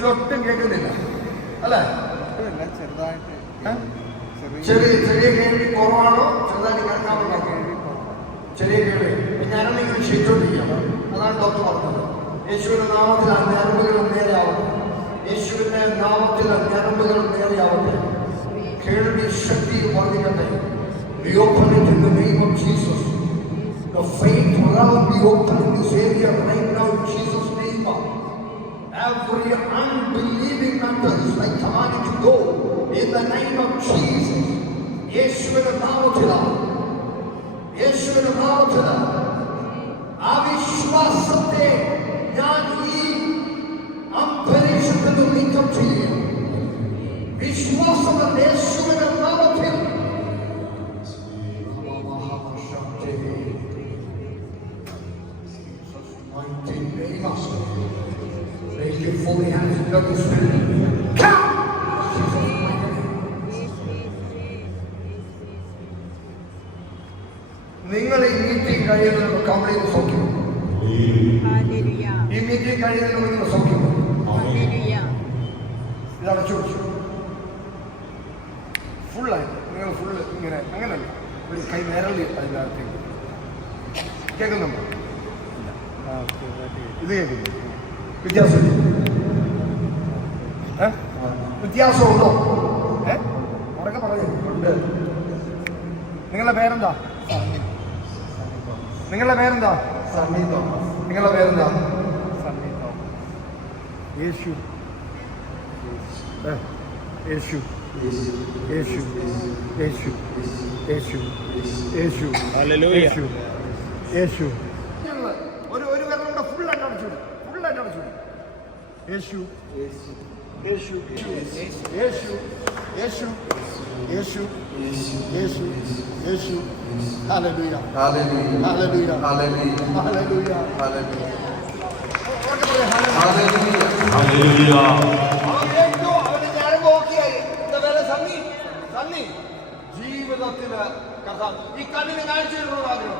ഇതൊട്ടും കേൾക്കുന്നില്ല അല്ലേ? ചെറുതായിട്ട് ചെറിയ കേൾവി കുറവാണോ? ചെറുതായിട്ട് കേൾക്കാറുണ്ടോ? ചെറിയ കേൾവി. ഞാനൊന്നിങ്ങനെ ക്ഷയിച്ചോണ്ടിരിക്കുകയാണ്. അതാണ് ഡോക്ടർ പറഞ്ഞത്. യേശുവിന്റെ നാമത്തിൽ ഞരമ്പുകൾ നേരെയാവട്ടെ. യേശുവിന്റെ നാമത്തിൽ ഞരമ്പുകൾ നേരെയാവട്ടെ. കേൾവി ശക്തി വർദ്ധിക്കട്ടെ. We open it in the name of Jesus. The faith realm be open in this area right now in Jesus' name. Every unbelieving matter is like commanded to go in the name of Jesus. യേശുവിന്റെ നാമത്തിലാണ്, യേശുവിന്റെ നാമത്തിലാണ് ആ വിശ്വാസത്തെ ഞാൻ ഈ അന്തരീക്ഷത്തിൽ നീക്കം ചെയ്യുക. വിശ്വാസം യേശുവിന്റെ നാമത്തിൽ fully hands and double stand. നിങ്ങൾ ഈ മീറ്റിംഗ് കഴിയുന്നത് കംപ്ലീറ്റ് സൗഖ്യം. ഈ മീറ്റിംഗ് കഴിയുന്നത് നിങ്ങൾ സൗഖ്യം. ഇതാണ് ചോദിച്ചു. ഫുള്ളായിട്ട് നിങ്ങൾ ഫുള്ള് ഇങ്ങനെ അങ്ങനല്ല, ഒരു കൈ നേരളി അതിൻ്റെ അകത്തേക്ക് കേൾക്കുന്നുണ്ടോ? ഇത് കേൾക്കുന്നു. വ്യത്യാസമുണ്ടോ? ഉറക്കെ പറയുന്നുണ്ട്. നിങ്ങളുടെ പേരെന്താ? നിങ്ങളുടെ പേരെന്താ? നിങ്ങളുടെ പേരെന്താ? യേശു യേശു യേശു യേശു യേശു യേശു യേശു യേശു. ഒരു പേരുടെ ഫുള്ളായിട്ട് അടച്ചു, ഫുള്ളായിട്ട് അടച്ചു. Yeshu Yeshu Yeshu Yeshu Yeshu Yeshu Yeshu Yeshu. Hallelujah hallelujah hallelujah hallelujah hallelujah hallelujah. ജീവിതത്തില് ഈ കണ്ണിന് കാഴ്ച ആഗ്രഹം